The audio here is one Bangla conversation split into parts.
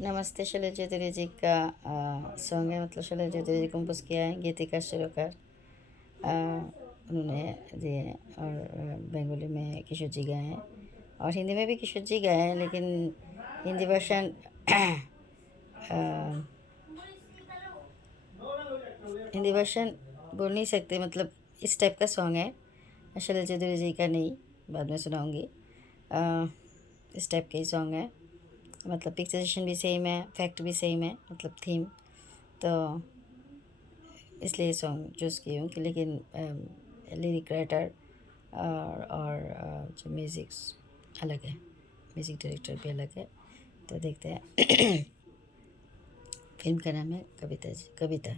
नमस्ते शैलजा चौधरी जी का सॉन्ग है, मतलब शैलजा चौधरी जी कंपोज किया है, गीतिका सुरकार उन्होंने दिए हैं। और बंगाली में किशोर जी गाए हैं और हिंदी में भी किशोर जी गाए हैं, लेकिन हिंदी वर्शन हिंदी वर्शन बोल नहीं सकते, मतलब इस टाइप का सॉन्ग है। शैलजा चौधरी जी का नहीं, बाद में सुनाऊंगी। इस टाइप का ही सॉन्ग है, मतलब पिक्चरेशन भी सेम है, फैक्ट भी सेम है, मतलब थीम। तो इसलिए सॉन्ग चूज़ की हूँ कि लेकिन लिरिक राइटर और जो म्यूज़िक्स अलग है, म्यूज़िक डायरेक्टर भी अलग है। तो देखते हैं। फिल्म का नाम है कविता जी, कविता।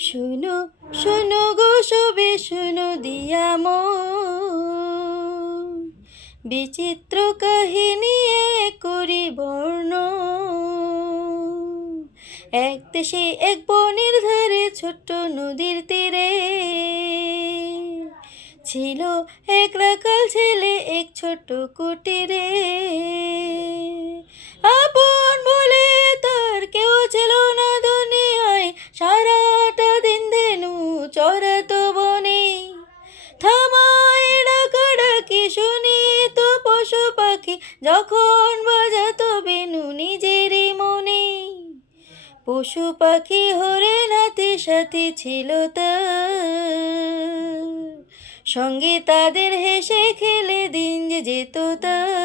শুনো শোনো গো সবে শোনো দিয়া মন, বিচিত্র কাহিনী করি বর্ণ। এক দেশে এক বনের ধারে ছোট্ট নদীর তীরে ছিল এক রাখাল ছেলে এক ছোট্ট কুটিরে। আপন বলে তার কেউ ছিল না দুনিয়ায়, সারাটা দিন ধেনু চড়াতো বনে। থামায় ডাকাডাকি শুনি তো পশু পাখি, যখন বাজাতো বেনু নিজেরই মনে। পশু পাখি হরিণ হাতি সাথী ছিল তার, সঙ্গে তাদের হেসে খেলে দিন যে যেত তার।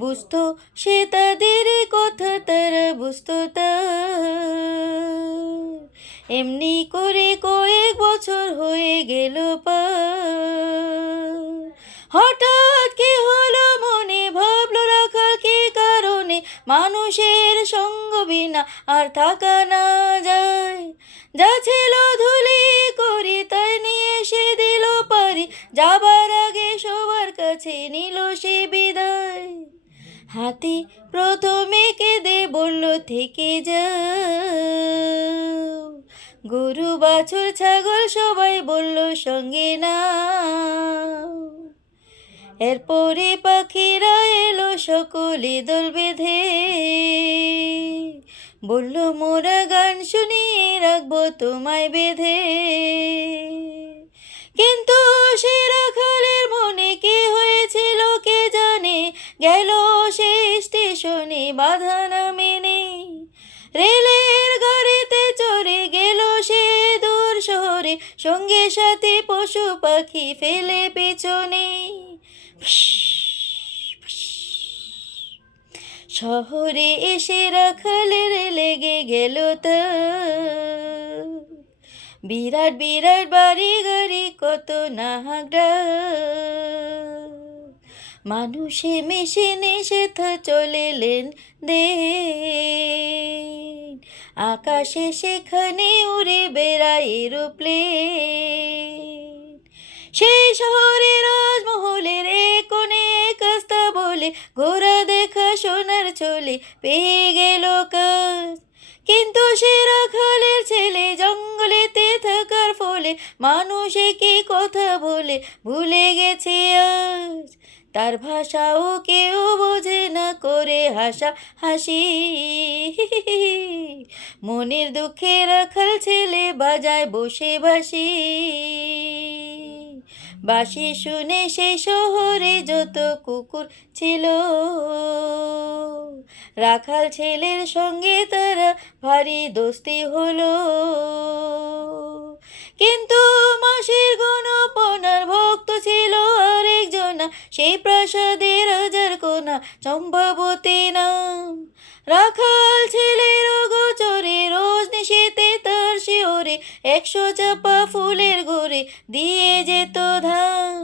বুঝতো সে তাদের কথা, তারা বুঝতো তার। এমনি করে কয়েক বছর হয়ে গেল পার। হঠাৎ কি হলো মনে, ভাবলো রাখাল কি কারণে মানুষের সঙ্গ বিনা আর থাকা না যায়। যা ছিল ধুলি করি তাই নিয়ে সে দিল পারি, যাবার আগে সবার কাছে নিল সে বিদায়। হাতি প্রথমে কেঁদে বলল থেকে যাও, গরু বাছুর ছাগল সবাই বলল সঙ্গে নাও। এরপরে পাখিরা এলো সকলে দল বেঁধে, বলল মোরা গান শুনিয়ে রাখবো তোমায় বেঁধে। কিন্তু সে রাখালের মনে কি হয়েছিল কে জানে, গেল সে স্টেশনে বাধা না মেনে। রেলের গাড়িতে চড়ে গেল সে দূর শহরে, সঙ্গে সাথে পশু পাখি ফেলে পেছনে। শহরে এসে রাখালের লেগে গেল তার, বিরাট বিরাট বাড়ি গাড়ি কত নাহাক ডাক। মানুষে মেশিনে সেথা চলেলেন দেন, আকাশে সেখানে উড়ে বেড়ায় এরোপ্লেন। সেই শহরে রাজমহলের এক কোণে কাস্তা বলে, ঘোড়া দেখা সোনার চলে পেয়ে গেল কাজ। কিন্তু সে রাখালের ছেলে জঙ্গলেতে থাকার ফলে মানুষে কি কথা বলে ভুলে গেছে আজ। তার ভাষাও কেউ বোঝে না, করে হাসা হাসি। মনের দুঃখে রাখাল ছেলে বাজায় বসে বাঁশি। বাঁশি শুনে সেই শহরে যত কুকুর ছিল, রাখাল ছেলের সঙ্গে তারা ভারী দোস্তি হলো। কিন্তু মাসির গণপনার ভক্ত ছিল আরেকজনা, সেই প্রাসাদের রাজার কোনা চম্পাবতী নাম। রাখাল ছেলের গোচরে রোজ নিশীতে তার শিওরে 100 চাপা ফুলের ঘরে দিয়ে যেত ধাম।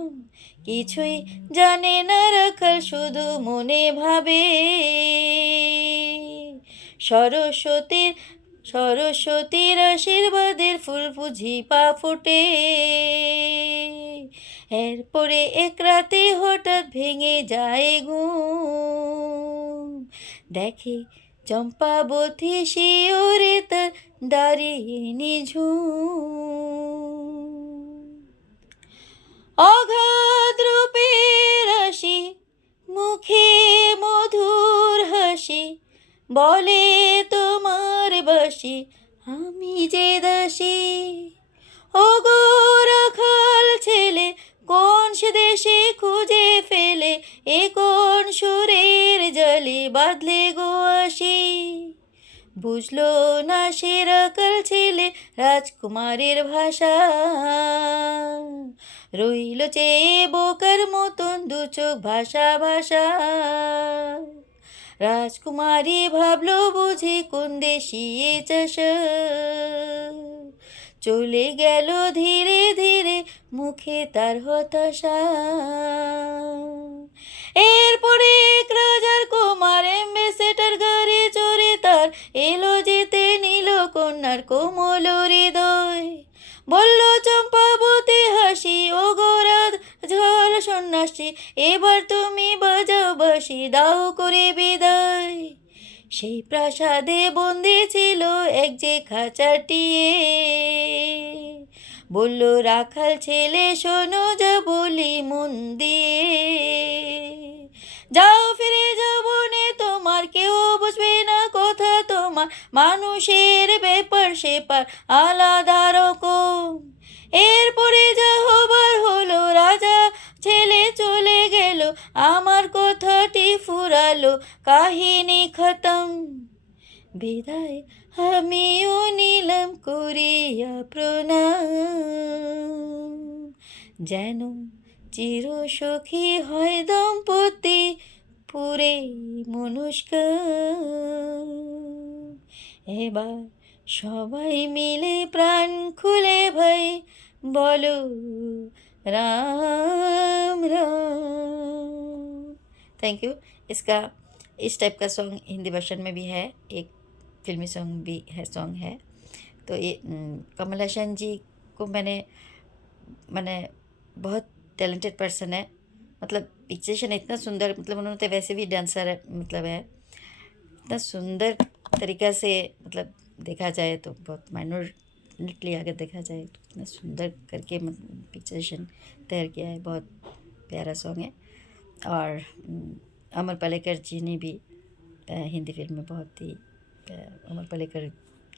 কিছুই জানে না রাখাল, শুধু মনে ভাবে সরস্বতীর আশীর্বাদের ফুল বুঝি পা ফোটে। এরপরে এক রাতে হঠাৎ ভেঙে যায় ঘুম, দেখে চম্পাবতী শিওরে তার দাঁড়িয়ে নিঝুম। অগাধ রূপের রাশি, মুখে বলে তোমার বাসি আমি যে দাসী। ওগো রাখাল ছেলে কোন সে দেশে খুঁজে ফেলে, এ কোন সুরের জলে বাঁধলে গো আসি। বুঝলো না সে রাখাল ছেলে রাজকুমারের ভাষা, রইল চেয়ে বোকার মতন দু চোখ ভাষা ভাষা। রাজকুমারী ভাবলো বুঝি কোন দেশি এ চাষা, চলে গেল ধীরে ধীরে মুখে তার হতাশা। এরপরে এক রাজার কুমার এম্বেসেডার গাড়ি চড়ে তার এলো যেতে নিল কন্যার কোমল হৃদয়। বলল চম্পাবতী হাসি, ও গোরাধ ঝড় সন্ন্যাসী, এবার তুমি বাজাও বাঁশি, দাও করে বিদায়। সেই প্রাসাদে বন্দি ছিল এক যে খাঁচাটিয়ে, বলল রাখাল ছেলে শোনো যা বলি মন দিয়ে। যাও ফিরে যাও বনে তোমার, কেউ বুঝবে না কথা তোমার, মানুষের ব্যাপার সেপার আলাদা রকম। এরপরে যা হবার হলো, রাজা ছেলে চলে গেল, আমার কথাটি ফুরালো, কাহিনী খতম। বিদায় আমিও নিলাম করিয়া প্রণাম, যেন চির সখী হয় দম্পতি পুরে মনুষ্কাম। এবার সবাই মিলে প্রাণ খুলে ভাই बोलो राम राम। Thank you. इसका इस टाइप का सॉन्ग हिंदी वर्जन में भी है, एक फिल्मी सॉन्ग भी है तो ये कमल हसन जी को मैंने बहुत टैलेंटेड पर्सन है, मतलब पिक्चरेशन इतना सुंदर, मतलब उन्होंने तो वैसे भी डांसर है, मतलब है इतना सुंदर तरीक़ा से, मतलब देखा जाए तो बहुत माइन्यूटली अगर देखा जाए तो इतना सुंदर करके पिक्चरेशन तैयार किया है, बहुत प्यारा सॉन्ग है। और अमर पालेकर जी ने भी हिंदी फिल्म में बहुत ही, अमर पालेकर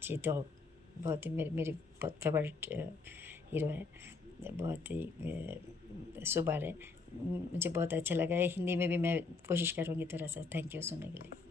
जी तो बहुत ही मेरी बहुत फेवरेट हीरो है, बहुत ही सुबार है, मुझे बहुत अच्छा लगा है। हिंदी में भी मैं कोशिश करूँगी थोड़ा सा। थैंक यू सुनने के लिए।